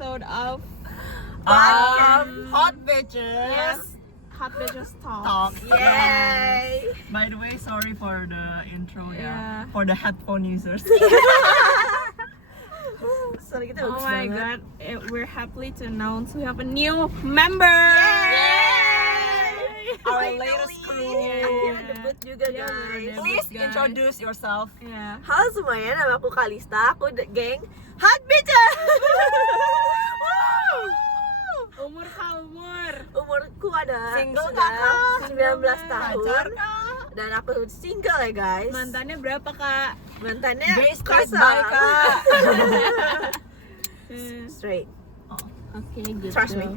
episode of Hot Bitches. Yes, Hot Bitches Talk. Yay! By the way, sorry for the intro Yeah. for the headphone users. Sorry kita Oh bagus my banget. god, we're happy to announce we have a new member. Our Finally. latest crew. Akhirnya debut juga Yeah, guys. we're debut. Please Guys. introduce yourself. Yeah. Halo semuanya, nama aku Kalista. Aku geng Hot Bitches. Umur umur. Umurku ada Single sudah kakak. 19 Pacar tahun kak. dan aku single ya guys. Mantannya berapa kak? Mantannya Gay straight kosong. by kak. Straight. Oke, gitu. Trust me.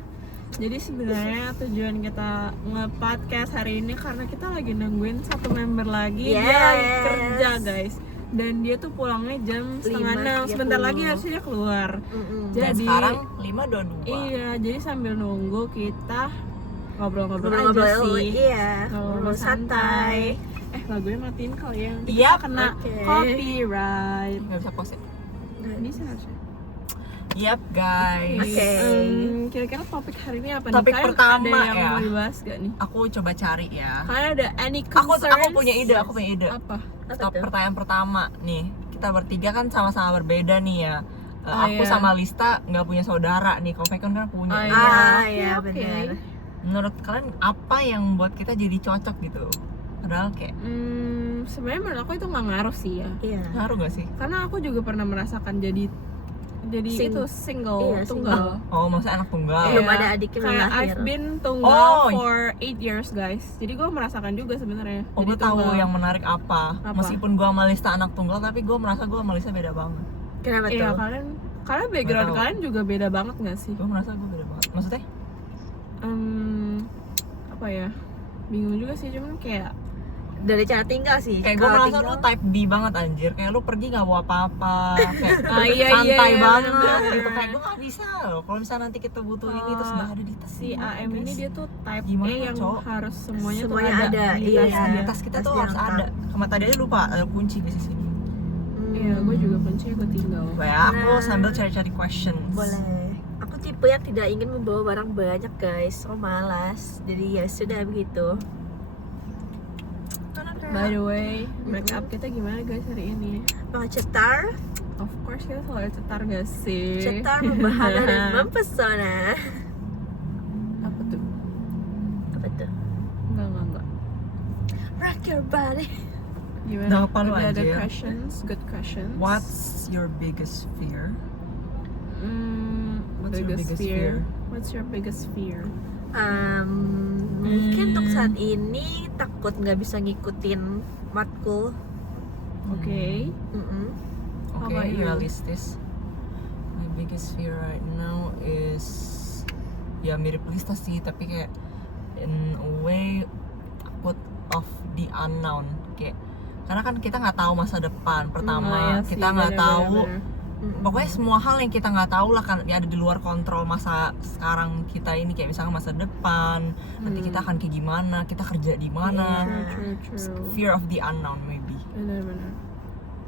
Jadi sebenarnya tujuan kita nge-podcast hari ini karena kita lagi nungguin satu member lagi. Dia lagi Yes. kerja guys. Dan dia tuh pulangnya jam 5:30. Sebentar 5:30. lagi harusnya dia keluar. Dan Jadi sekarang 5:22. iya, jadi sambil nunggu kita ngobrol-ngobrol aja Ngobrol-ngobrol, sih. iya. Ngobrol Ngobrol santai. Lagunya matiin kali ya. Nanti Iya, kita kena oke. copyright. Nggak bisa post ya? Bisa harusnya. Yep guys. Oke. Kira-kira topik hari ini apa nih? Topik Kalian pertama ada yang ya. mau dibahas gak nih? Aku coba cari ya. Kalian ada any Aku concerns? punya ide. Apa? Top pertanyaan pertama nih, kita bertiga kan sama-sama berbeda nih ya. Aku iya. sama Lista nggak punya saudara nih, kalau Pekon kan punya. Oh, Ah, Oke, iya oke. benar. Menurut kalian apa yang buat kita jadi cocok gitu? Padahal kayak Sebenarnya menurut aku itu nggak ngaruh sih ya. Iya. ngaruh gak sih? Karena aku juga pernah merasakan jadi itu single, Iya, tunggal. Oh, maksudnya anak tunggal. Belum ada adiknya belum Kayak lahir. I've been tunggal Oh, for 8 years guys. Jadi gue merasakan juga sebenarnya. Oh, jadi gue tahu tunggal. yang menarik apa. Apa? Meskipun gue sama Lista anak tunggal, tapi gue merasa gue sama Lista beda banget. Kenapa Iya tuh? karena background Nggak tahu. kalian juga beda banget nggak sih? Gue merasa gue beda banget. Maksudnya? Apa ya? Bingung juga sih, cuman kayak Dari cara tinggal sih. Kayak gue Kalau merasa lu type B banget anjir. Kayak lu pergi gak bawa apa-apa. Kayak iya, santai iya, banget bener-bener. gitu. Kayak gue gak bisa loh. Kalau misalnya nanti kita butuh ini terus gak ada di tas si gimana, AM ini guys? dia tuh type Gimana, A yang Cok? harus semuanya tuh Semuanya ada. ada, di iya. tas Di dia. tas kita Tas tuh harus diangkat. ada. Sama tadi aja lupa ada kunci di sini. Iya, gue juga kunci gue tinggal. Ya, aku Nah. sambil cari-cari questions. Boleh. Aku tipe yang tidak ingin membawa barang banyak guys. Oh malas. Jadi ya sudah begitu. By the way, make up kita gimana guys hari ini? Mau cetar, Of course kita selalu cetar gak sih? cetar membahana dan mempesona. Apa tuh? Apa tuh? Enggak. Rock your body. Gimana? Nah, apa lu Ada aja? questions, good questions. What's your biggest fear? What's your biggest fear? What's your biggest fear? Mungkin untuk saat ini takut nggak bisa ngikutin matkul. Oke. How about Okay, you? realistis. My biggest fear right now is ya mirip Lista sih, tapi kayak in a way takut of the unknown. Kayak karena kan kita nggak tahu masa depan. Pertama, Iya sih, kita nggak tahu. bener-bener. Pokoknya semua hal yang kita nggak tahu lah kan ya ada di luar kontrol masa sekarang kita ini, kayak misalnya masa depan nanti kita akan kayak gimana, kita kerja di mana. True. Fear of the unknown maybe. Benar-benar.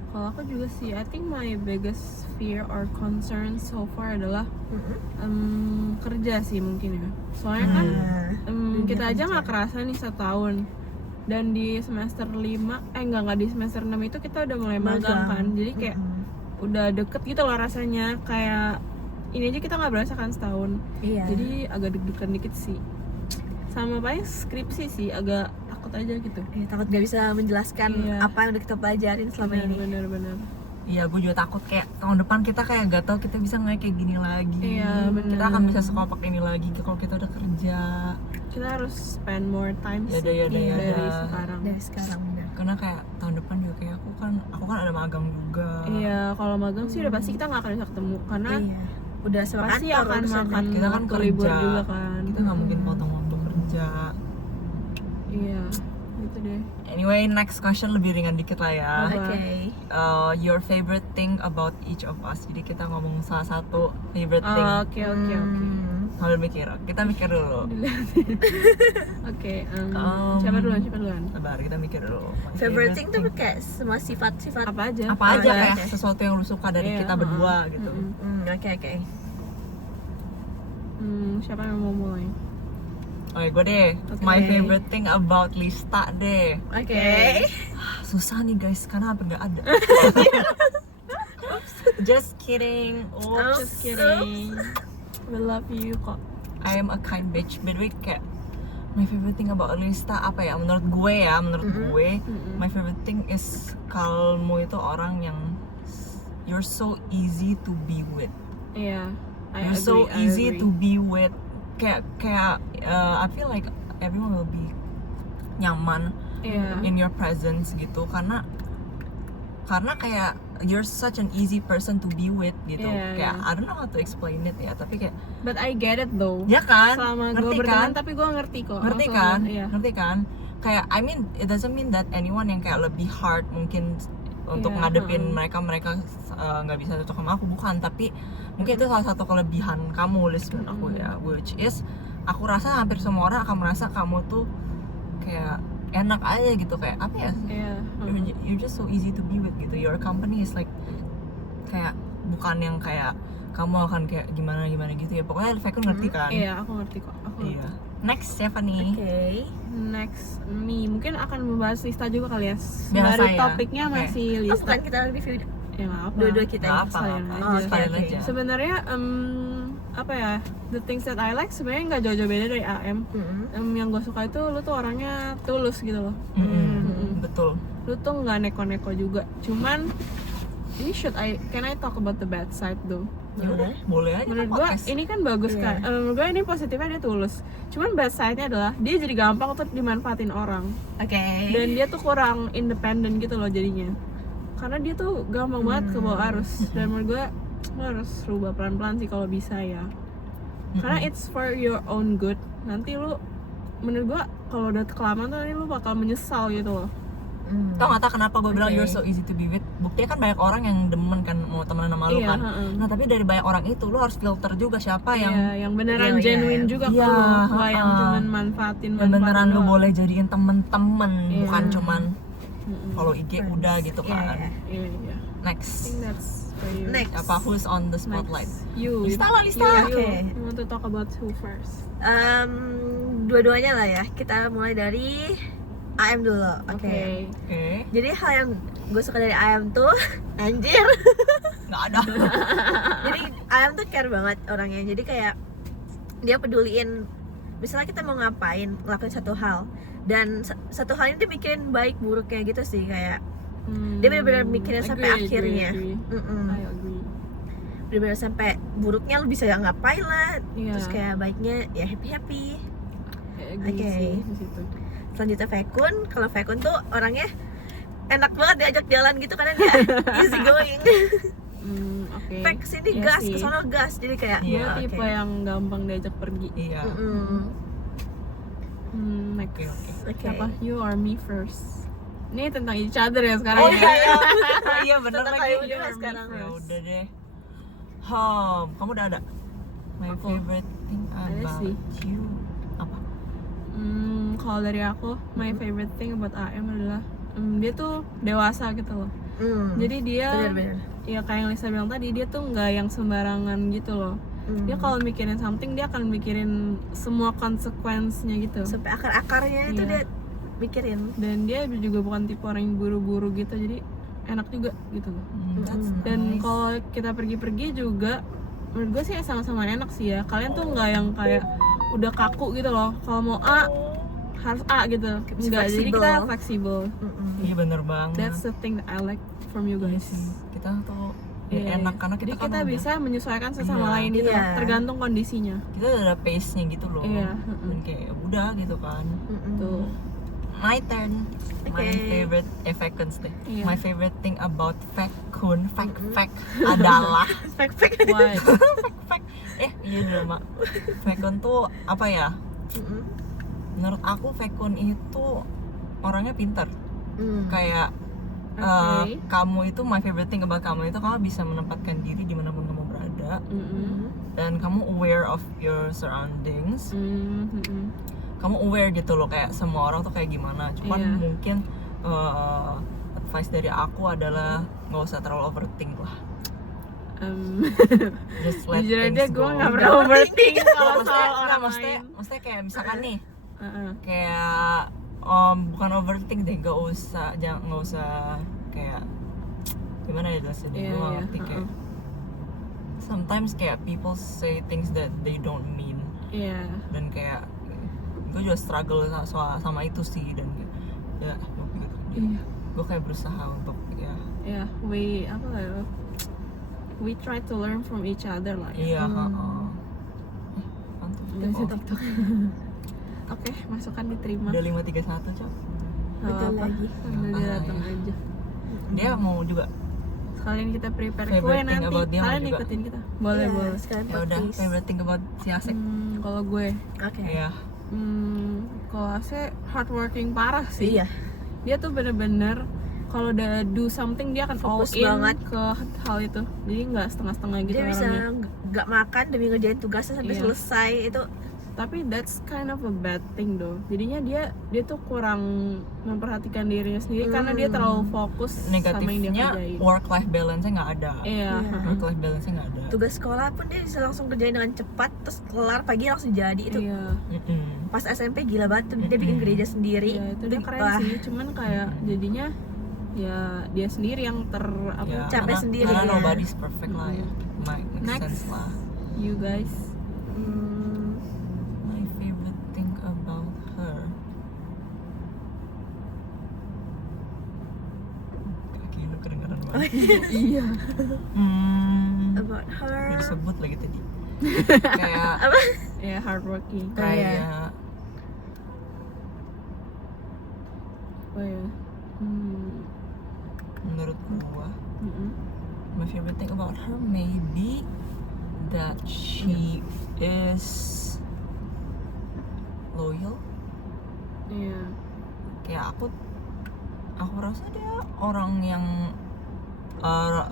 Kalau aku juga sih, I think my biggest fear or concern so far adalah kerja sih mungkin ya. Soalnya kan kita aja nggak kerasa nih setahun. Dan di semester 5, nggak di semester 6 itu kita udah mulai magang kan. Jadi kayak udah deket gitu loh rasanya. Kayak ini aja kita nggak berasa kan setahun. Iya. Jadi agak deg-degan dikit sih. Sama paling skripsi sih, agak takut aja gitu. Takut gak bisa menjelaskan Iya. apa yang udah kita pelajarin selama ini. Bener-bener. Iya, gue juga takut kayak tahun depan kita kayak gak tahu kita bisa nggak kayak gini lagi. Iya, bener. Kita akan bisa sekompak ini lagi kalau kita udah kerja. Kita harus spend more time Yada, sih yada, yada. dari sekarang. Dari sekarang benar. Karena kayak tahun depan juga kayak aku kan ada magang juga. Iya, kalau magang sih udah pasti kita nggak akan bisa ketemu karena Iya. Udah sama pasti kantor, akan urusannya. makan Kita kan waktu libur kerja. juga kan. Kita nggak mungkin potong waktu kerja. Iya, gitu deh. Anyway, next question lebih ringan dikit lah ya. Oke. Your favorite thing about each of us. Jadi kita ngomong salah satu favorite thing. Oke. Sambil mikir. Kita mikir dulu. Oke, siapa duluan? Sabar, kita mikir dulu. My Favorite thing tuh kayak semua sifat-sifat. Apa aja? apa aja Apa kayak aja? sesuatu yang lu suka dari Iya, kita berdua gitu. Mm-mm. Oke. Siapa yang mau mulai? Oke, gue deh. My Oke. favorite thing about Lista deh. Oke. Susah nih guys, karena hampir nggak ada. Just kidding. Oops. Just kidding. We love you kok. I am a kind bitch. By the way, kayak my favorite thing about Lista apa ya? Menurut gue ya, gue, my favorite thing is kamu itu orang yang you're so easy to be with. Iya. You're so easy to be with. Kayak I feel like everyone will be nyaman Iya. in your presence gitu karena kayak you're such an easy person to be with gitu. Iya, Kayak iya. I don't know how to explain it ya, tapi kayak But I get it though. ya kan, Selama gue ngerti berteman, kan? tapi gue ngerti kok. Ngerti Maksudnya, kan? Iya. Ngerti kan? Kayak I mean it doesn't mean that anyone yang kayak lebih hard mungkin untuk Iya, ngadepin mereka nggak bisa cocok sama aku, bukan, tapi mungkin itu salah satu kelebihan kamu Liz menurut aku ya, which is aku rasa hampir semua orang akan merasa kamu tuh kayak enak aja gitu, kayak apa ya, Iya. you're just so easy to be with gitu. Your company is like kayak bukan yang kayak kamu akan kayak gimana gitu ya, pokoknya Fekun ngerti kan. Iya, aku ngerti kok. Aku ngerti. Iya. Next siapa nih? Oke. Next, me mungkin akan membahas Lista juga kali ya. Biasa Dari ya? topiknya Oke. masih Oh, Lista. bukan kita review Ya nggak apa. dua-dua kita. Nggak nih. apa, sekalian nggak aja. apa. Oh, Sekalian oke, aja. Sebenarnya apa ya, the things that I like sebenarnya nggak jauh-jauh beda dari AM. Yang gue suka itu lu tuh orangnya tulus gitu loh. Betul. Lu tuh nggak neko-neko juga. Cuman ini can I talk about the bad side though? Ya udah, boleh aja. Menurut kan gue podcast. ini kan bagus Iya. kan. Menurut gue ini positifnya dia tulus. Cuman bad side-nya adalah dia jadi gampang untuk dimanfaatin orang. Oke. Dan dia tuh kurang independen gitu loh jadinya. Karena dia tuh gampang banget ke bawah arus. Dan menurut gue lo harus rubah pelan-pelan sih kalau bisa ya. Karena it's for your own good. Nanti lu menurut gue kalau udah kelamaan tuh nanti lu bakal menyesal gitu loh. Tau gak kenapa gue bilang Oke. you're so easy to be with? Buktinya kan banyak orang yang demen kan mau temenan sama lu Iya, kan. heeh. Nah tapi dari banyak orang itu lu harus filter juga siapa Iya, yang beneran Iya, genuine iya. juga Iya, kok. Nggak yang heeh. cuman manfaatin yang beneran lu doang. boleh jadiin temen-temen, Iya. bukan cuman Mm-mm. follow IG udah gitu Iya, kan. iya. Iya, iya. I Next, think that's for you. Next. apa who's on the spotlight? Next. You. Lista lah, Lista. You. Oke. You want to talk about who first? Dua-duanya lah ya. Kita mulai dari AM dulu. Oke. Oke, Jadi hal yang gue suka dari AM tuh anjir. nggak ada. Jadi AM tuh care banget orangnya. Jadi kayak dia peduliin, misalnya kita mau ngapain, ngelakuin satu hal, dan satu hal ini dia mikirin baik buruknya gitu sih, kayak dia benar-benar mikirin sampai akhirnya. Agree. I agree. Benar-benar sampai buruknya lu bisa ngapain lah, Iya. terus kayak baiknya ya happy. I agree Oke. sih di situ. Selanjutnya Fekun. Kalau Fekun tuh orangnya enak banget diajak jalan gitu karena dia easy going. Oke. Fek kesini Iya gas, sih. kesana gas, jadi kayak Gue Iya, tipe oke. yang gampang diajak pergi. Iya. Next. Oke. Siapa? You or me first. Ini tentang each other ya sekarang. Oh ya? iya, iya. Iya bener Tentang lagi. kayu You juga or me sekarang. Ya first. udah deh. Kamu udah ada? My Aku. favorite thing Ada about sih. you apa? Kalau dari aku, my favorite thing about AM adalah dia tuh dewasa gitu loh. Jadi dia Bener-bener. ya kayak yang Lisa bilang tadi, dia tuh nggak yang sembarangan gitu loh. Dia kalau mikirin something, dia akan mikirin semua konsekuensinya gitu. Sampai akar-akarnya itu Iya. dia mikirin. Dan dia juga bukan tipe orang yang buru-buru gitu, jadi enak juga gitu loh. That's Dan nice. kalau kita pergi-pergi juga, menurut gue sih sama-sama enak sih ya. Kalian tuh nggak yang kayak udah kaku gitu loh. Kalau mau A harus A gitu. Enggak, jadi kita fleksibel. Iya bener banget. That's the thing that I like from you Iya guys. sih. Kita tuh Iya, enak iya. karena Jadi kita kan kita udah- bisa menyesuaikan sesama Iya. lain gitu, Iya. tergantung kondisinya. kita udah ada pace-nya gitu loh. Iya, Dan kayak udah gitu kan. Tuh. My turn. My Oke. favorite Fekun deh. Iya. My favorite thing about Fekun adalah Fek-fek. What? iya drama. Fekun tuh apa ya? Menurut aku Fekun itu orangnya pintar. Kayak Oke. kamu itu, my favorite thing about kamu itu kamu bisa menempatkan diri dimanapun kamu berada, dan kamu aware of your surroundings. Kamu aware gitu loh, kayak semua orang tuh kayak gimana. Cuman Iya. mungkin advice dari aku adalah nggak usah terlalu overthink lah. Just let Jujur aja things gue go. nggak pernah overthink kalau Maksudnya, soal nggak, orang maksudnya, lain. maksudnya kayak misalkan nih, Heeh. kayak bukan overthink deh, nggak usah kayak gimana ya jelasin, Iya, gue nggak iya, ngerti kayak heeh. sometimes kayak people say things that they don't mean, Iya. dan kayak gue juga struggle sama itu sih, dan kayak, ya gue pikir Iya. gue kayak berusaha untuk ya Ya, we try to learn from each other lah ya. iya mantap. Nggak sih Oh, TikTok. Oke, masukan diterima. udah 5:31 Cok. Nggak Betul apa-apa. lagi. Sambil dia datang aja. Dia mau juga. Sekalian kita prepare Favorite kue thing nanti. about dia mau Kalian juga. ikutin kita. Boleh, Iya, boleh. sekalian Ya udah, podcast. favorite thing about si Asek. Kalau gue, Oke. Iya. kalau Ase hardworking parah sih. Iya. Dia tuh bener-bener kalau udah do something dia akan Fokus all in banget. ke hal itu. Jadi nggak setengah-setengah gitu Dia bisa orangnya. nggak makan demi ngerjain tugasnya sampai Iya. selesai itu. Tapi that's kind of a bad thing though. Jadinya dia tuh kurang memperhatikan dirinya sendiri karena dia terlalu fokus sama yang dia Negatifnya kerjain. work life balance-nya nggak ada. Iya. Iya. Work life balance-nya nggak ada. Tugas sekolah pun dia bisa langsung kerjain dengan cepat, terus kelar pagi langsung jadi itu. Iya. Mm-mm. Pas SMP gila banget tuh, dia bikin gereja sendiri. Iya, itu dia keren Wah, sih. Cuman kayak jadinya ya dia sendiri yang Ya, Capek karena- sendiri Karena ya. nobody's perfect lah ya. Make Next. sense lah. you guys. My favorite thing about her. Kaki lu kedengeran banget. Iya. about her. Udah disebut lagi tadi. Kayak Apa? Ya hardworking. kayak Oh ya. menurut gua Mm-mm. my favorite thing about her maybe that she is loyal. Iya. Kayak aku rasa dia orang yang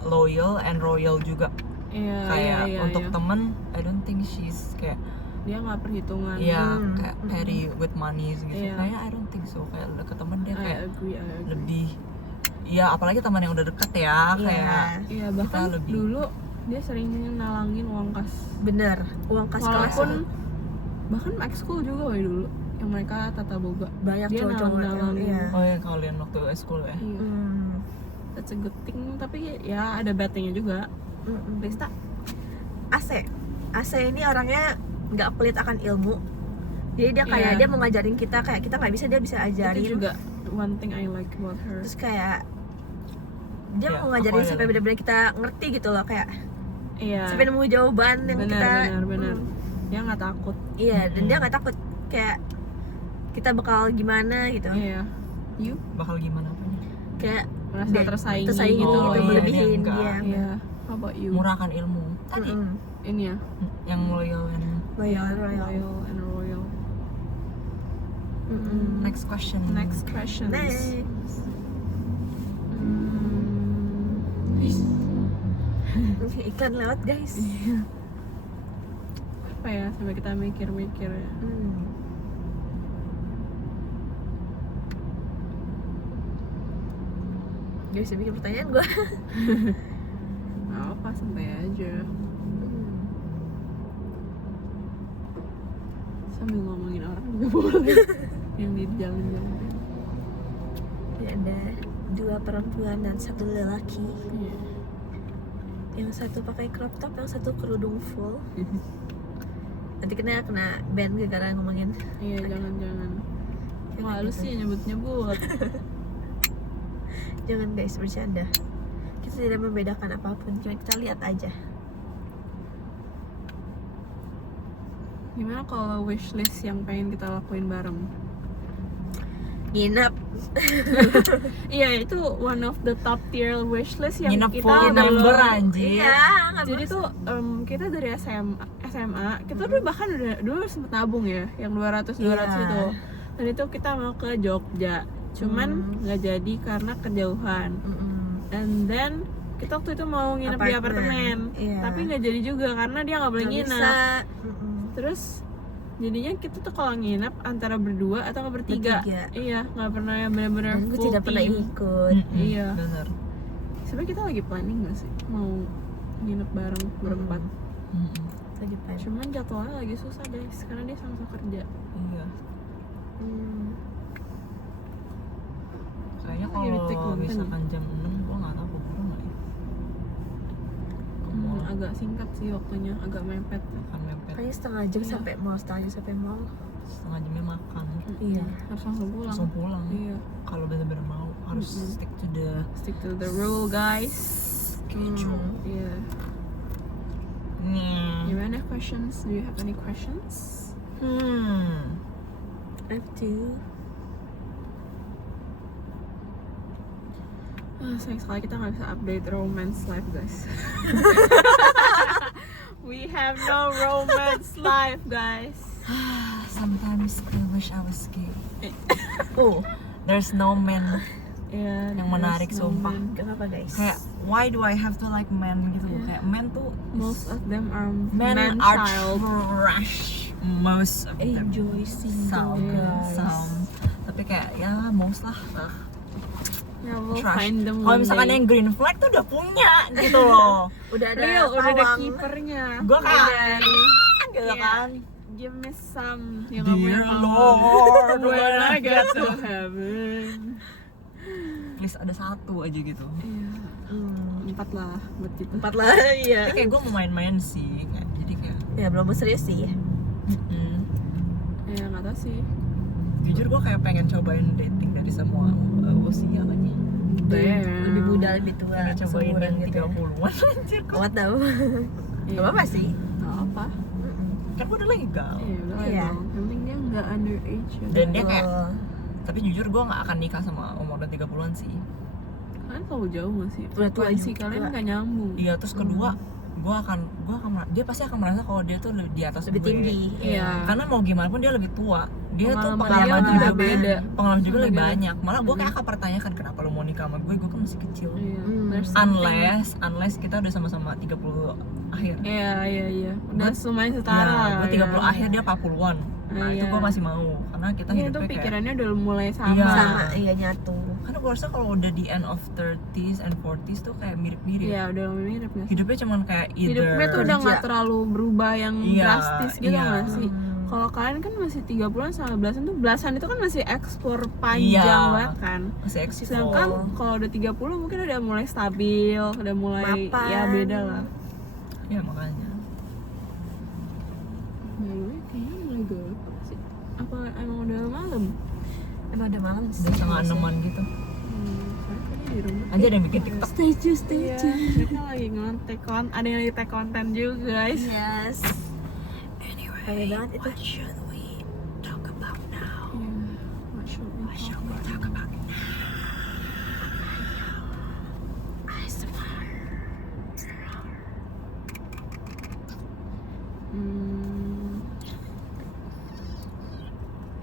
loyal and royal juga. Iya. Kayak iya, untuk iya. temen I don't think she's kayak Dia nggak perhitungan. ya Hmm. kayak petty with money gitu. Iya. Kayak I don't think so. Kayak ke temen dia I kayak agree. lebih ya apalagi teman yang udah deket ya Iya. kayak Iya, bahkan lebih- dulu dia sering nalangin uang kas. Bener, uang kas kelas Walaupun bahkan ekskul juga woy dulu yang mereka tata boga. banyak dia cowok-cowok yang- nalangin. iya. oh ya kalian waktu school ya. Iya. That's a good thing, tapi ya ada bad thing-nya juga. Rista, AC ini orangnya nggak pelit akan ilmu, jadi dia kayak Iya. dia mau ngajarin kita, kayak kita nggak bisa dia bisa ajarin. itu juga one thing I like about her. Terus kayak dia Ya, mau aku ngajarin ada sampai lagi. benar-benar kita ngerti gitu loh, kayak Iya. sampai nemu jawaban yang kita benar. Dia nggak takut. iya, dan dia nggak takut kayak kita bakal gimana gitu. Iya. You Bakal gimana apanya? Kayak merasa dia tersaingi, tersaingi gitu. gitu, Oh, iya, melebihin dia enggak. dia. Iya. How about you? Murahkan ilmu tadi Ini ya. yang loyal and Royal. Loyal and royal. next question. Next question. Next. Iklan lewat guys. Apa ya, sampai kita mikir-mikir ya. Gak bisa bikin pertanyaan gue. Nggak apa, santai aja. Sambil ngomongin orang juga boleh. Yang di jalan-jalan. Ada 2 perempuan dan 1 lelaki. Iya. Yang satu pakai crop top, yang satu kerudung full. Nanti kena ban gara-gara ngomongin. Iya, jangan-jangan. Kayak Malu gitu. sih nyebut-nyebut. Jangan guys, bercanda. Kita tidak membedakan apapun, cuma kita lihat aja. Gimana kalau wishlist yang pengen kita lakuin bareng? Nginep. Iya, itu one of the top tier wishlist yang Nginep kita full belum- member anjir. Iya, nggak Jadi bosan. tuh kita dari SMA kita dulu bahkan dulu sempet nabung ya, yang 200 Iya. itu. Dan itu kita mau ke Jogja, cuman nggak jadi karena kejauhan. And then kita waktu itu mau nginep di apartemen, Iya. tapi nggak jadi juga karena dia nggak boleh Nggak nginep. bisa. Terus jadinya kita tuh kalau nginep antara berdua atau nggak bertiga. Bertiga. Iya, nggak pernah yang benar-benar Dan gue full tidak pernah team. ikut. Iya. Bener. Sebenarnya kita lagi planning nggak sih mau nginep bareng berempat. Lagi plan. Cuman jadwalnya lagi susah guys, karena dia sama-sama kerja. Iya. Kayaknya Lagi di take kalau konten misalkan jam 6 gue nggak tahu keburu nggak ya. Agak singkat sih waktunya, agak mepet. Akan mepet. Kayaknya setengah jam Iya. sampai mall, setengah jam sampai mall. Setengah jamnya makan. Iya. Harus langsung pulang. Langsung pulang. Iya. Kalau benar-benar mau harus Stick to the rule guys. schedule. Iya. Gimana questions? Do you have any questions? I have to. Sayang sekali kita nggak bisa update romance life guys. We have no romance life guys. Sometimes I wish I was gay. Oh, There's no man Iya. yang menarik sumpah. gak apa-apa guys. Kayak why do I have to like men gitu? Kayak men tuh Most of them are men man are child. trash. Most of them. Enjoy single Some, guys. some. Tapi kayak ya most lah. Ya, we'll Trash. find them Kalau one misalkan day. yang green flag tuh udah punya gitu loh. Udah ada Real, udah ada pawang. kipernya. Gue kayak gitu Iya. kan. Give me some. Yang Dear nggak punya Lord, pawang. When I get get to heaven. Please ada satu aja gitu. Iya. 4 lah buat kita. 4 lah, iya. Tapi kayak gue mau main-main sih, kayak jadi kayak. Ya belum serius sih. Ya nggak tahu sih. Jujur gue kayak pengen cobain dating dari semua usia kan ya. Lebih muda, lebih tua, Pengen cobain seumuran yang gitu. 30-an anjir. Kamu tahu? Iya. Gak apa-apa sih. Nggak apa. Kan gue udah legal. Iya udah lah Iya. dong. Yang penting dia nggak underage ya. Dan dia kayak, Oh. tapi jujur gue gak akan nikah sama umur udah 30-an sih. Kalian terlalu jauh nggak sih? Udah tua Frekuensi juga. kalian nggak nyambung. Iya, terus kedua dia pasti akan merasa kalau dia tuh di atas Lebih gue. tinggi. Iya. Karena mau gimana pun dia lebih tua. Dia tuh Pengalaman dia pengalaman tuh udah juga beda. pengalaman juga Sama lebih dia. banyak. Malah gue kayak akan pertanyakan kenapa lo mau nikah sama gue kan masih kecil. Iya. Hmm. There's something. Unless kita udah sama-sama 30 akhir. Iya. Udah Gua- lumayan setara. Nah, gue 30 ya. akhir dia 40-an. Nah, itu Iya. gue masih mau karena kita Iya, itu hidupnya kayak pikirannya udah mulai sama. Iya. Sama, iya nyatu. karena gue rasa kalau udah di end of 30s and 40s tuh kayak mirip-mirip. Iya, udah mirip nggak sih? Hidupnya cuman kayak either Hidupnya tuh udah nggak kerja. terlalu berubah yang Iya, drastis gitu iya. nggak sih? Kalau kalian kan masih 30-an sama belasan tuh, belasan itu kan masih explore panjang Iya. banget kan. masih eksis Sedangkan loh. kalau udah 30 mungkin udah mulai stabil, udah mulai Mapan. ya beda lah. Ya makanya. Nah, kayaknya mulai gelap sih. Apa emang udah malam? Emang udah malam sih. Udah setengah 6-an gitu. Saya tadi di rumah. Aja ada yang bikin TikTok. Stay tune, Iya, mereka lagi nge-take ada yang lagi take konten juga guys. Yes. Anyway, Rame banget itu. what should we talk about now? Iya, what should we What should talk we about? talk about now?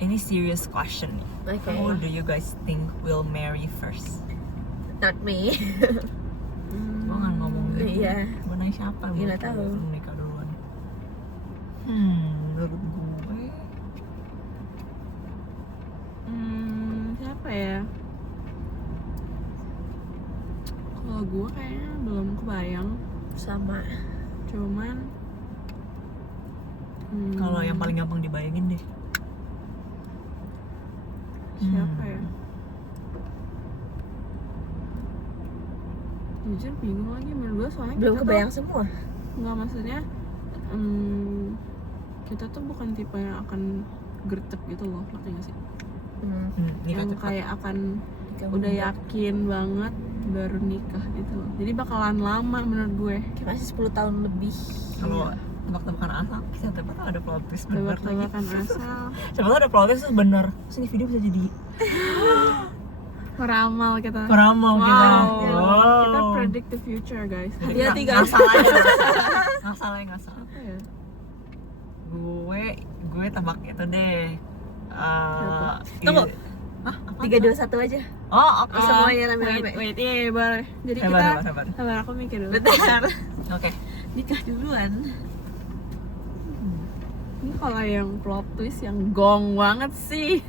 Ini serious question nih. Okay. Who do you guys think will marry first? Not me. Gue nggak ngomong gitu. Iya. Gue nanya siapa? Iya, menurut nggak tahu. lu menikah duluan. Menurut gue Siapa ya? Kalau gue kayaknya belum kebayang. Sama. Cuman kalau yang paling gampang dibayangin deh. siapa ya? Jujur bingung lagi menurut gue, soalnya Belum kita kebayang tuh, semua. nggak maksudnya kita tuh bukan tipe yang akan gercep gitu loh, ngerti nggak sih? Nikah Yang cepat. kayak akan udah yakin banget baru nikah gitu loh. Jadi bakalan lama menurut gue. Kayak masih 10 tahun lebih. Kalau tebak-tebakan asal, siapa tahu ada plot twist bener lagi. Tebak-tebakan asal. Siapa tahu ada plot twist tuh bener. Terus ini video bisa jadi Meramal kita. peramal Wow. kita. Kita predict the future guys. Jadi Hati-hati nggak guys. salah ya. Nggak salah ya, nggak salah. Apa ya? Gue tebak itu deh. Tunggu. Hah? Apa? 3, 2, 1 aja. Oh, oke. Semuanya rame-rame. Wait, iya boleh. Jadi Sabar, kita, sabar. sabar aku mikir dulu. Bentar. Oke. Nikah duluan. Ini kalau yang plot twist yang gong banget sih.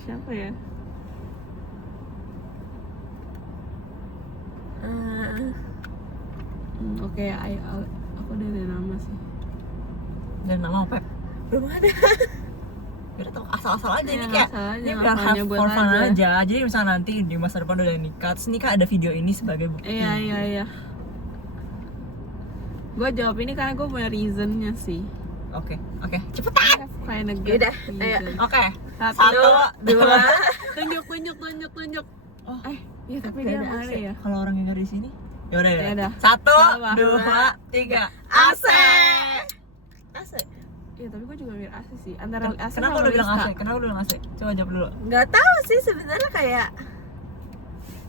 Siapa ya? Oke, aku udah ada nama sih. Dan nama Pep. Belum ada. Kita tahu asal-asal aja ini Ya, kayak asal aja, ini nggak biar usah have nyebut for fun aja. aja. Jadi misalnya nanti di masa depan udah nikah, terus nikah ada video ini sebagai bukti. Iya. Gue jawab ini karena gue punya reasonnya sih. Oke, cepetan. I have kinda good Yaudah, ayo. reason. Oke. Satu, dua. tunjuk. Oh. Iya tapi Gak dia ada mana AC. ya? Kalau orang yang dari sini, yaudah ya. Yaudah. 1, Apa? 2, 3. AC. AC. Iya tapi gue juga mikir AC sih. Antara AC Kenapa sama lu bilang Rizka. AC? Kenapa lu bilang AC? Coba jawab dulu. Nggak tahu sih sebenarnya, kayak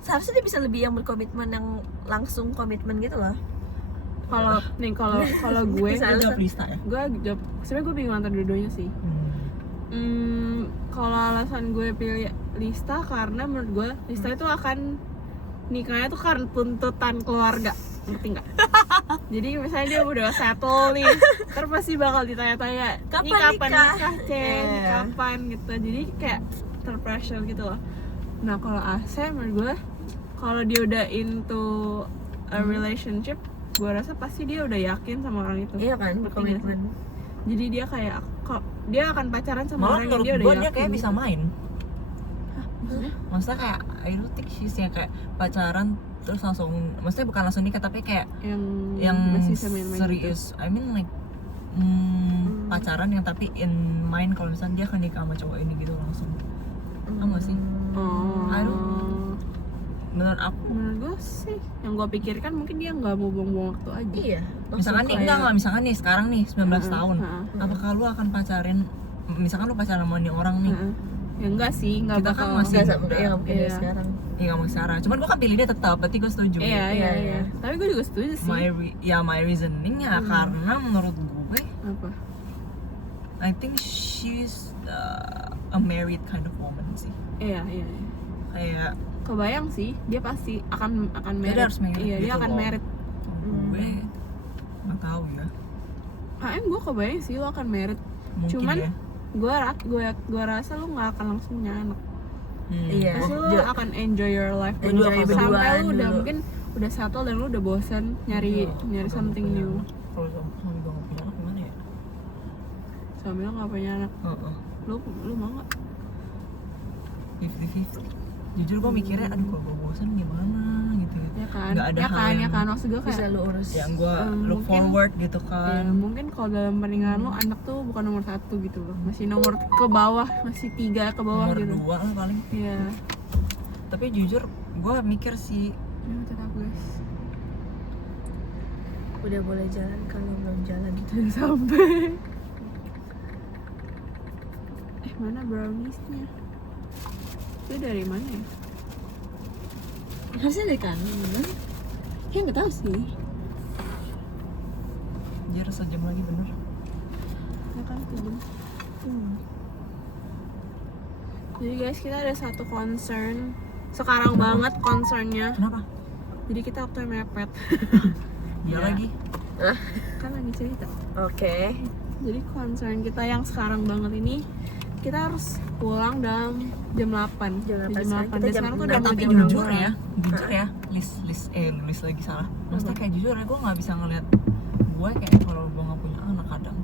seharusnya dia bisa lebih yang berkomitmen, yang langsung komitmen gitu loh. Kalau gue Bisa Lu alasan. jawab Lista ya? gue jawab, sebenarnya gue bingung antara dua-duanya sih. Kalau alasan gue pilih Lista karena menurut gue Lista itu akan nikahnya tuh karena tuntutan keluarga, ngerti nggak? Jadi misalnya dia udah settle nih, terus pasti bakal ditanya-tanya, Kapan "Ini kapan nikah?" nikah, Ceng? Iya. Kapan gitu. Jadi kayak terpressure gitu loh. Nah kalau AC menurut gue, kalau dia udah into a relationship, gue rasa pasti dia udah yakin sama orang itu. Iya kan, Ngerti nggak sih? berkomitmen. Jadi dia kayak dia akan pacaran sama Malah orang yang menurut dia udah gue yakin. dia kayak bisa main. Maksudnya? Maksudnya kayak I don't think she's yang kayak pacaran terus langsung, maksudnya bukan langsung nikah tapi kayak yang masih bisa main-main gitu. serius. I mean like pacaran yang tapi in mind kalau misalnya dia akan nikah sama cowok ini gitu langsung. Sama sih. Oh. I don't- Menurut aku Menurut gue sih, yang gue pikirkan mungkin dia nggak mau buang-buang waktu aja. Iya. misalkan nih kayak- enggak misalkan nih sekarang nih 19 tahun. Heeh. Apakah lu akan pacarin, misalkan lu pacaran sama nih orang nih, Heeh. Ya enggak sih, enggak Kita kan bakal. masih- Nggak sama ya mungkin Iya. dari sekarang. ya nggak mau secara, cuman gue kan pilih dia tetap, berarti gue setuju. Iya. Iya. Tapi gue juga setuju sih. My reasoning ya karena menurut gue Apa? I think she's a married kind of woman sih. Iya. Kayak Kebayang sih, dia pasti akan Dia married. harus married Iya, dia gitu akan loh. married. gue nggak tahu ya, Gue kebayang sih lo akan married. mungkin Cuman ya. gue rasa lo nggak akan langsung punya anak. Iya. Pasti lo Dia- akan enjoy your life Enjoy dulu. berduaan sampai lo udah dulu. mungkin udah settle dan lo udah bosan nyari something new. Kalau suami gue nggak punya anak gimana ya? Suami lo nggak punya anak, Heeh. lo mau nggak? 50-50. Jujur gue mikirnya, aduh kalau gue bosan gimana gitu. Ya kan, Nggak ada ya hal kan, yang maksud gue bisa kayak lu urus. yang gue look mungkin- forward gitu ya, kan. mungkin kalau dalam pernikahan lo anak tuh bukan nomor 1 gitu loh, masih nomor ke bawah, masih 3 ke bawah Nomor gitu. 2 lah paling. Iya. Tapi jujur gue mikir sih, Ya, tetap guys. Udah boleh jalan kalau belum jalan gitu. Jangan sampai. Mana browniesnya? Itu dari mana ya? Harusnya dari kanan bener. Ya nggak tahu sih. anjir sejam lagi bener. Ya kan sejam. Jadi guys, kita ada satu concern. Sekarang banget concernnya. Kenapa? Jadi kita waktu mepet. Dia Ya. lagi. Kan lagi cerita. Oke. Jadi concern kita yang sekarang banget ini, kita harus pulang dalam jam 8. Jam 8 Jam sekarang 8. kita Dan jam sekarang tuh 6. udah mau Tapi jam jujur 6. ya, nulis lagi salah. Maksudnya kayak jujur ya, gue nggak bisa ngeliat gue kayak kalau gue nggak punya anak kadang.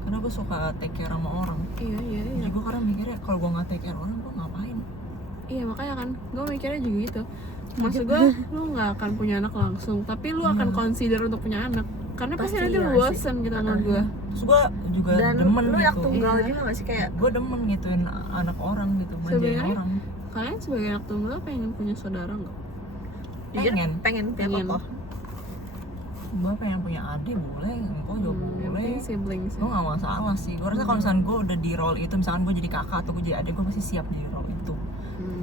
Karena gue suka take care sama orang. Iya. Jadi gue kadang mikirnya kalau gue nggak take care orang, gue ngapain? Iya makanya kan, gue mikirnya juga gitu. Maksud gue, lu nggak akan punya anak langsung, tapi lu akan consider untuk punya anak. Karena pasti Pasti nanti iya lu sih. bosen gitu menurut gue. Terus gue juga Dan demen lu yang gitu. tunggal Iya. juga gak sih kayak Gue demen gituin anak orang gitu, manjain Sebenarnya orang. Kalian sebagai anak tunggal pengen punya saudara nggak? jujur Pengen. pengen punya Pengen. kokoh. Gue pengen punya adik boleh, engkau juga Yang boleh. penting siblings. Gue gak masalah sih. Gue rasa kalau misalnya gue udah di role itu, misalkan gue jadi kakak atau gue jadi adik, gue pasti siap di role itu.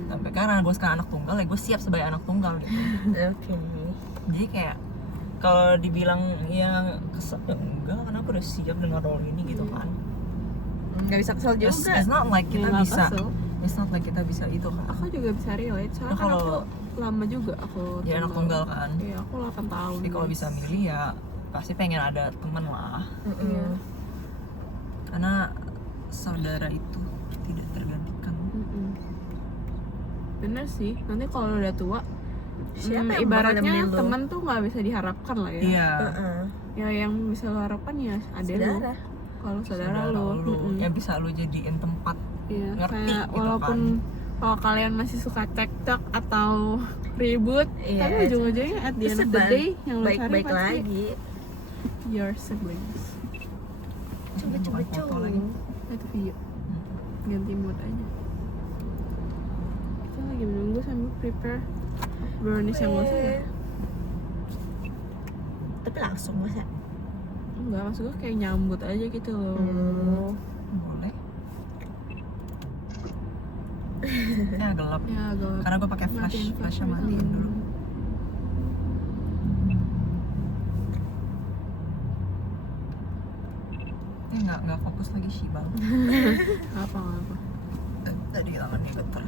Sampai karena gue sekarang anak tunggal ya gue siap sebagai anak tunggal gitu. Oke. Jadi kayak kalau dibilang ya enggak, karena aku udah siap dengan role ini gitu kan. Nggak bisa kesel It's, juga. it's not like Ya, kita nggak bisa, kesel. it's not like kita bisa itu kan. Aku juga bisa relate, soalnya Nah, kan kalau- aku lama juga aku Ya anak tunggal kan. Iya, aku 8 tahun. Jadi kalau guys. bisa milih ya pasti pengen ada temen lah. Iya. Karena saudara itu tidak tergantikan. Bener sih, nanti kalau udah tua Siapa yang ibaratnya bakal nemenin lu? teman tuh nggak bisa diharapkan lah ya. Iya. Heeh. Ya yang bisa lo harapkan ya ada lo. Saudara. Kalau saudara lo. yang bisa lu jadiin tempat. Iya, ngerti kayak gitu walaupun kalau kalian masih suka cekcok atau ribut, Iya, tapi ujung-ujungnya at the end of the day yang lo cari baik-baik pasti lagi. your siblings. Coba Foto lagi. Itu video. Ganti mood aja. Kita lagi menunggu sambil prepare brownies yang masak ya. Tapi langsung masa. Enggak, maksud gue kayak nyambut aja gitu loh. Boleh. Ya gelap. Ya gelap. Karena gue pakai flash, Matiin flashnya flash. matiin dulu. Nggak fokus lagi sih bang. Apa. Tadi tangannya getar.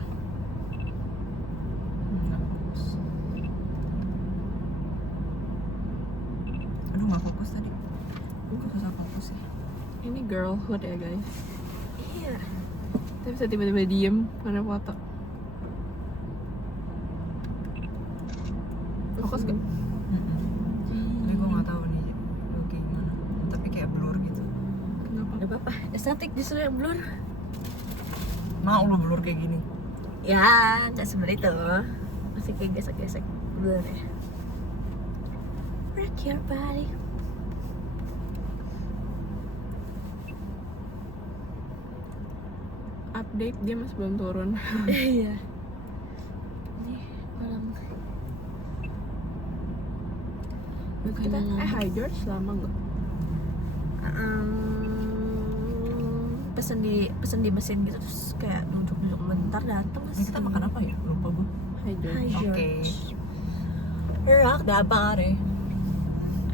Nggak fokus. Aduh nggak fokus tadi. Gue susah fokus sih. Ini girlhood ya guys. Iya. Kita bisa tiba-tiba diem mana foto. Fokus gak? Tapi gue nggak tahu nih lu kayak gimana. Tapi kayak blur gitu. Kenapa? Gak apa-apa. Estetik justru yang blur. Mau lu blur kayak gini? Ya, nggak seperti itu. Masih kayak gesek-gesek blur ya. Rock your body. Update dia masih belum turun. Iya. Nih, orang. Kita hi George lama nggak? Pesen di mesin gitu terus kayak duduk bentar datang. Ini kita makan apa ya? Lupa gue. Hi George. Hi Oke. George. Rock that body.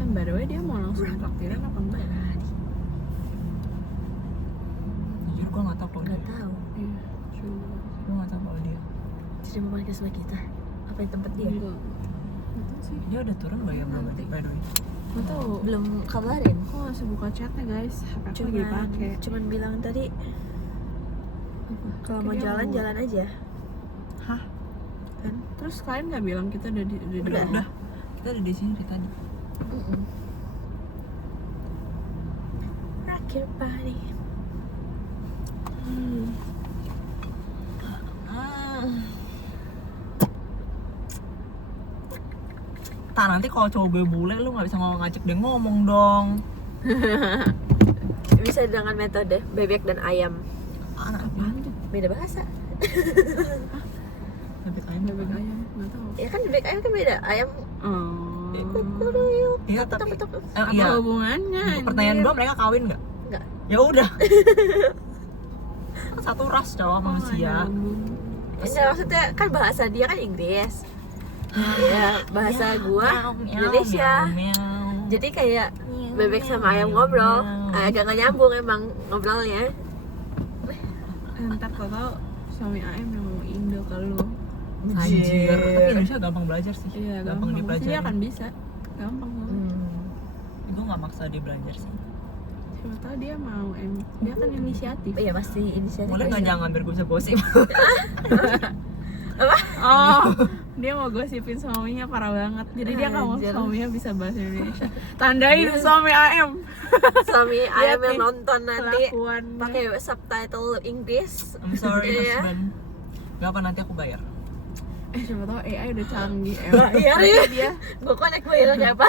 By the way dia mau langsung traktiran apa enggak? Jujur gue nggak tahu kalau Nggak dia. tahu. Iya. Coba. Gue nggak tahu kalau dia. Jadi mau makan sama kita. Apa yang tempat dia? Enggak. Nggak tahu sih. Dia udah turun belum ya belum? By the way. Nggak tahu. Belum kabarin. Kok nggak buka chatnya guys? HP aku lagi dipakai. Cuman bilang tadi kalau mau Kayak dia jalan aja. Hah? Kan? Terus kalian nggak bilang kita udah di Udah. rumah? Kita ada di sini dari tadi. Rock your body. Tak nanti kalau cowok gue bule lu nggak bisa ngajak dia ngomong dong. Bisa dengan metode bebek dan ayam. Anak apa? Apaan tuh? Beda bahasa. Bebek ayam. Bebek ayam. Nggak tahu. Ya kan bebek ayam kan beda. Ayam Oh. Iya tapi ketok. Apa iya. hubungannya? Pertanyaan gue mereka kawin nggak? Nggak. Ya udah. Kan satu ras cowok manusia. Enggak, maksudnya kan bahasa dia kan Inggris. Ya, bahasa gua Indonesia. Jadi kayak bebek sama ayam ngobrol. Agak nggak nyambung emang ngobrolnya. Ntar tau suami ayam yang mau Indo ke lu. Anjir. Tapi Indonesia gampang belajar sih. Iya gampang gampang. dipelajari. Dia akan bisa. Gampang banget. Gue nggak maksa dia belajar sih. Siapa tahu dia mau dia kan inisiatif. Iya pasti inisiatif. Boleh nggak jangan biar gue bisa gosip? Oh, dia mau gosipin suaminya parah banget. Jadi dia nggak mau Anjir. suaminya bisa bahasa Indonesia. Tandain suami AM. Suami ayam yang nih, nonton nanti Kelakuannya. pakai subtitle Inggris. I'm sorry Iya. husband. Gak apa nanti aku bayar. Siapa tahu AI udah canggih. Bayar ya. Dia Gue connect bayar pakai apa?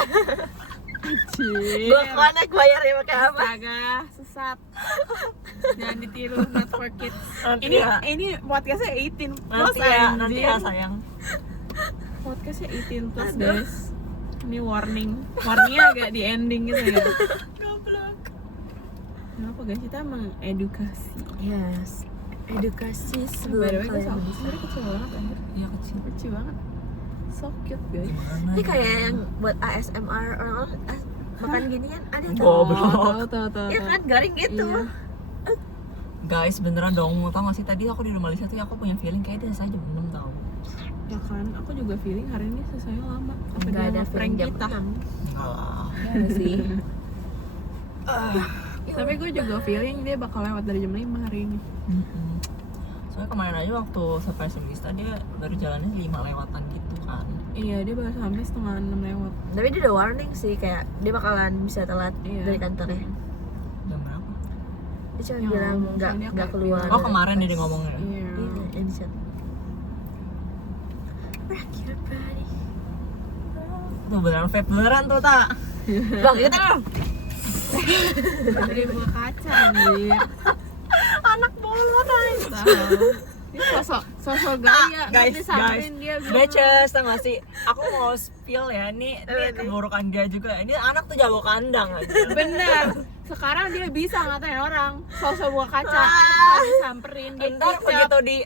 anjir. Gue connect bayar pakai apa? Astaga, sesat. Jangan ditiru, not for kids. Nanti Ini ya. ini podcastnya 18 plus Nanti ya, nanti ya anjir. sayang. Podcastnya 18 plus Aduh. guys. Ini warningnya agak di ending gitu ya. Goblok. Kenapa guys, kita mengedukasi. Yes. Edukasi By the sebelum way, guys, kalian aku bisa. sebenernya kecil banget anjir. Iya kecil. Kecil banget. So cute guys. Gimana? Ini kayak yang buat ASMR orang-orang makan ginian ada tuh. Goblok. Tahu. Iya kan garing gitu. Iya. Guys beneran dong, tau gak sih tadi aku di rumah Lisa tuh aku punya feeling kayak dia saja belum tahu. Ya kan, aku juga feeling hari ini selesainya lama. Apa Enggak dia ada nge-prank feeling jam kita? 6. Enggak lah. Iya sih. Tapi gue juga feeling dia bakal lewat dari jam 5 hari ini. Soalnya kemarin aja waktu surprise Lisa dia baru jalannya 5 lewatan gitu kan. Iya, dia baru sampai 5:30 lewat. Tapi dia udah warning sih, kayak dia bakalan bisa telat Iya. dari kantornya. Jam berapa? Dia cuma Ya, bilang maksudnya dia nggak kayak keluar. bilang, Oh kemarin dia ngomongnya. Iya. Iya, yang di chat. Rock your body. Tuh beneran vape beneran tuh tak. Bang kita dong. Dari buka kaca anjir. Anak bolot aja. Tahu. Ini sosok gaya. guys, Nanti samperin dia bilang, Beces, tau gak sih? Aku mau spill ya, ini keburukan dia juga. Ini anak tuh jago kandang aja. bener. Sekarang dia bisa ngatain orang. Sosok buka kaca. Pas disamperin dia Ntar kicap. begitu di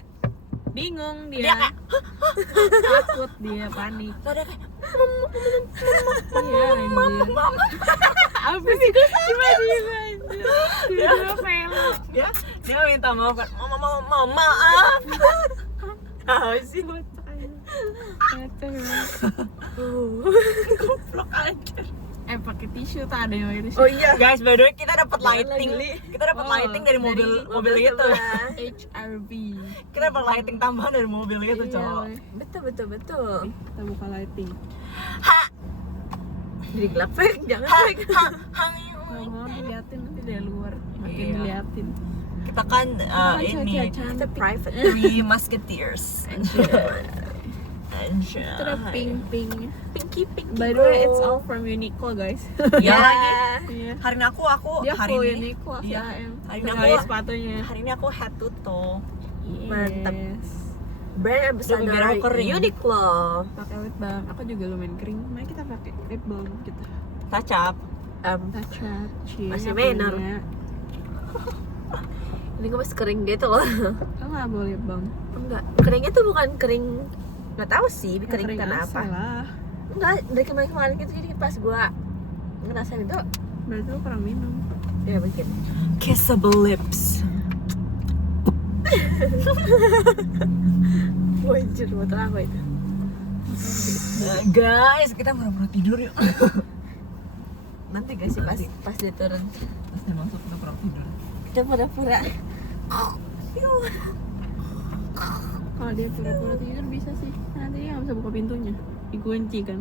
Bingung dia dia. kayak Takut dia panik. ada kayak Iya anjir. Apa sih gue tiba-tiba anjir. Tiba-tiba velo. dia minta maaf kan, mama maaf. Tahu sih Kocak anjir. Kacau banget. goblok aja. Pakai tisu tak ada yang pakai tisu. Oh iya. Guys, by the way kita dapat Jangan lighting. lagi. Kita dapat Oh, lighting dari mobil itu. sebelah. HRV. Kita dapat lighting tambahan dari mobil itu, Iya, cowok. weh. Betul. Kita buka lighting. Jadi gelap, Fek. Jangan, Fek. Gak mau diliatin nanti dari luar. Makin Iya. diliatin. Kita kan ini Kita cantik. private. Three Musketeers. Itu ada pink-pinknya. Pinky. By the way, it's all from Uniqlo guys. Ya lagi. Iya. Hari ini aku Dia hari full ini Uniqlo Iya. ASM. Hari ini Pakai aku- sepatunya. hari ini aku head to toe. Mantap. Yes. Brand ambassador Biar aku kering. Uniqlo. Pakai lip balm. Aku juga lumayan kering. Mari kita pakai lip balm kita. Tacap. Touch up. Masih Aku minor. punya. Ini gue masih kering gitu loh. Kamu nggak bawa lip balm? Enggak, keringnya tuh bukan kering, nggak tahu sih Ya, kering karena AC apa. lah. Enggak, dari kemarin gitu, jadi pas gua ngerasain itu Berarti lu kurang minum. ya mungkin. Kissable lips. Wajir, motor apa itu? Guys, kita pura-pura tidur yuk. Nanti gak sih pas dia turun Pas dia masuk kita pura-pura tidur. kita pura-pura. Kalau dia pura-pura tidur bisa sih. Nanti dia nggak bisa buka pintunya. Dikunci kan.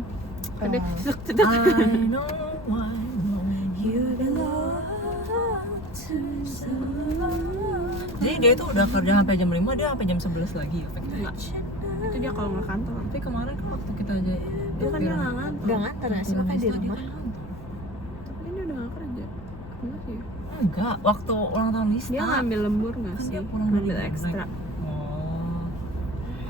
Ada cedek-cedek. I know you belong to someone. Jadi dia itu udah kerja sampai jam 5, dia sampai jam 11 lagi ya pakai kita. Itu dia kalau nggak kantor. Tapi kemarin kan waktu kita aja Itu kan dia nggak kantor. Udah ngantar gak sih makanya di rumah? Tapi kan dia udah nggak kerja. Enggak sih. Enggak, waktu ulang tahun Lista. Dia ngambil lembur nggak Kan sih? dia pulang Ngambil dari ekstra. Oh.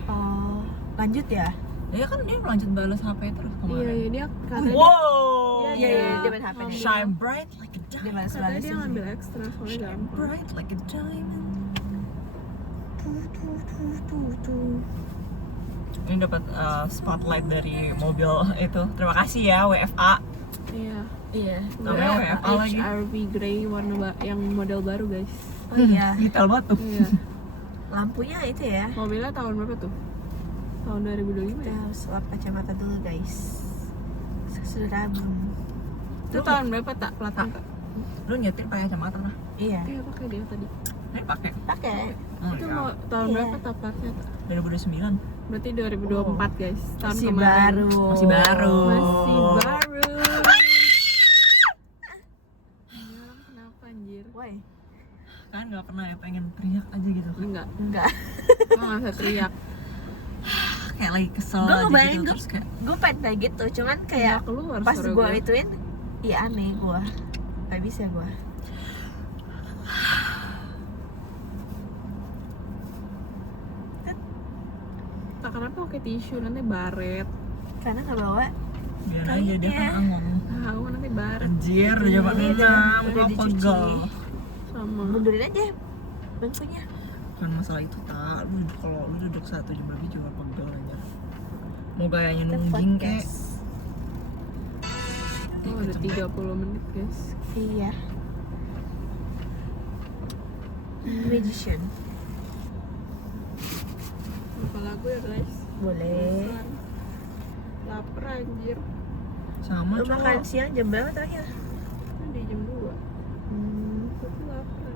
Oh, lanjut ya? Ya kan dia lanjut balas HP terus kemarin. Iya, iya dia katanya. Wow. Iya, iya, dia main HP nih. Shine bright like a Dia diamond. balas Katanya balas dia ngambil ekstra soalnya Shine gampang. bright like a diamond. Ini dapat spotlight dari mobil itu. Terima kasih ya WFA. Iya. Iya. Namanya WFA lagi. HRV Grey warna yang model baru guys. Oh iya. Detail banget tuh. Iya. Lampunya itu ya. Mobilnya tahun berapa tuh? Tahun 2025 Kita ya? harus lap kacamata dulu guys. Sudah rabun. Itu tahun berapa tak platnya tak? Lu nyetir pakai kacamata lah. Iya. Iya pakai dia tadi. Ini pakai. Pakai. Oh, Itu iya. mau tahun Iya. berapa tak platnya tak? 2029. Berarti 2024 guys. Tahun Masih kemarin. baru. Masih baru. Masih baru. Orang kenapa anjir? Woi. Kan nggak pernah ya pengen teriak aja gitu. Enggak. Enggak. Lo nggak usah teriak. Kayak lagi kesel Gua aja ngebayangin gitu. gua- Terus kayak Gue pengen kayak gitu, cuman kayak Nggak keluar pas suara gue gua. ituin, iya aneh gue. Gak bisa gue. Tak kenapa pakai tisu nanti baret. Karena nggak bawa. biar Kali aja dia ya. kan angon. Tahu nanti baret Anjir, udah coba Iya, enam, udah apa dicuci. pegel. sama. Mundurin aja bangkunya. Bukan masalah itu tak, lu kalau lu duduk 1 jam lebih juga pegel aja. Mau gayanya nungging kayak Oh, ada 30 menit guys. Iya. Magician. Lupa lagu ya guys. Boleh. Lapar anjir. sama Lu makan cowok. siang jam berapa terakhir? Kan di jam 2. Tapi lapar.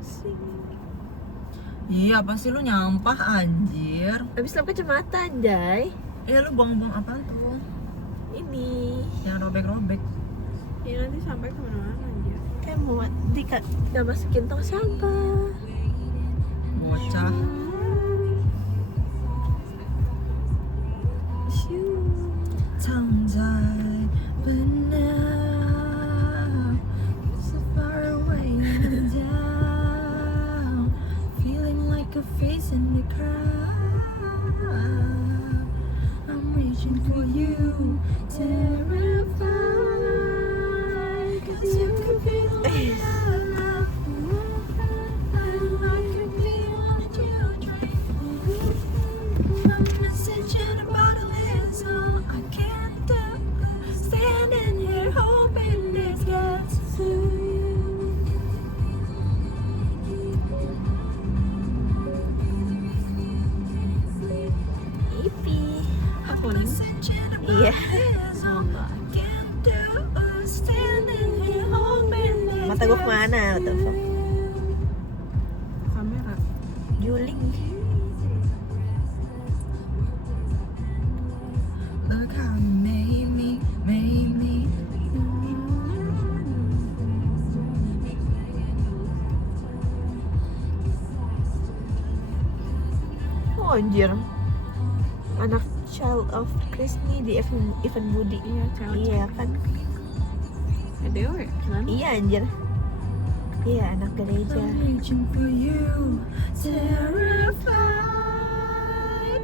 Sing. Iya pasti lu nyampah anjir. Habis lap kacamata anjay. Iya lu buang-buang apaan tuh? Ini Yang robek-robek. Ya nanti sampai kemana-mana aja. kayak mau nggak masukin tong sampah. Bocah.躺在 but now so far away and down, feeling like a face in the crowd. I'm reaching for you, terrified, 'cause you can feel my love. And I can feel what you dream. A message in a bottle is all I can do. Standing here hoping this gets to you. Ipi. Aku nih. Message in a Iya. bottle is all I can do. Standing here hoping this Mata gue kemana tuh? Kamera. Juling. Look how you made me. Oh anjir. Anak Child of Chris nih di event Budi. Iya, Child. Iya kan? Dewe, kan? Iya anjir. Iya anak gereja. I'm reaching for you, terrified.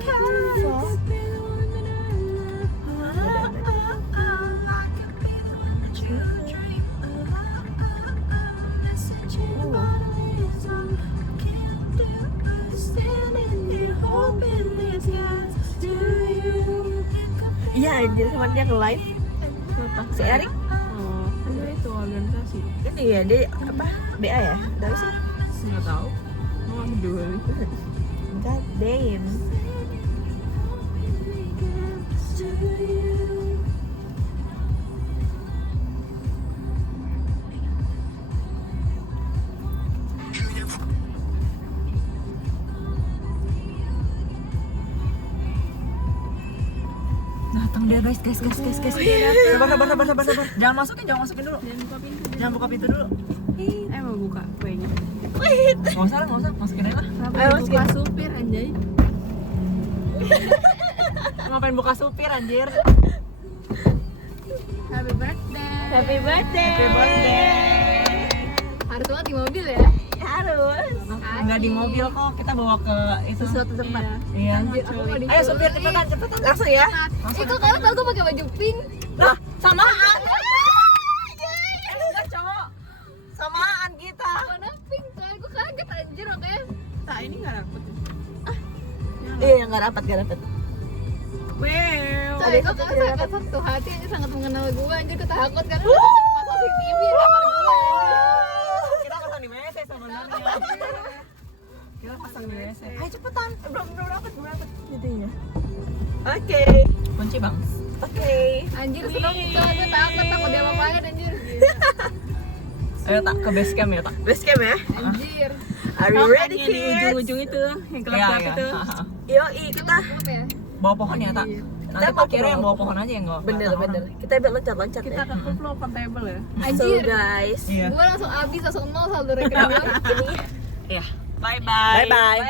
'Cause So? I could be the one that I love. I could be the one that you dream of. Message in a bottle is all I can do. Standing here hoping this gets to you. Iya anjir kemarin dia ke live. Siapa? Si Erik. Oh, ada itu organisasi. Ini ya dia apa? BA ya? Tahu sih? Nggak tahu. Mau ambil dulu. God damn. Datang dia guys. Sabar. Jangan masukin dulu. Jangan buka pintu dulu. Mau buka kuenya. Nggak usah, masukin aja lah. Sampai Ayo, buka supir anjay. Ngapain buka supir anjir? Happy birthday. Happy birthday. Harus banget di mobil ya? Harus. Enggak di mobil kok, kita bawa ke itu. Sesuatu tempat. Iya. Anjir, aku mau Ayo supir cepetan. Langsung ya. Itu kalian tau gue pakai baju pink. Lah, samaan. Enggak, cowok. Samaan kita. Warna pink, soalnya gue kaget anjir makanya. Tak, ini nggak rapet. Iya nggak rapat. Wow. Soalnya gue kan sangat satu hati anjir, sangat mengenal gue anjir, gue takut karena pas CCTV di kamar gue anjir. Kita pasang di WC sebenarnya. Kita pasang di WC. Ayo cepetan. Belum rapat. Jadinya. Oke. Kunci, Bang. Oke. Anjir seneng itu, gue takut dia apa-apain anjir. Ayo tak ke base camp ya, tak. Base camp ya. Anjir. Are you ready Yang di kids? ujung-ujung itu, yang gelap-gelap itu. Yoi kita. Apa ya? Bawa pohon ya, tak. Nanti bawa parkirnya yang pohon. bawa pohon aja yang enggak. Bener. Kita biar loncat Kita ya. ke klub table ya. So Anjir. guys. Iya. Gue langsung abis, langsung nol saldo rekening gue. Iya. Bye bye. Bye bye.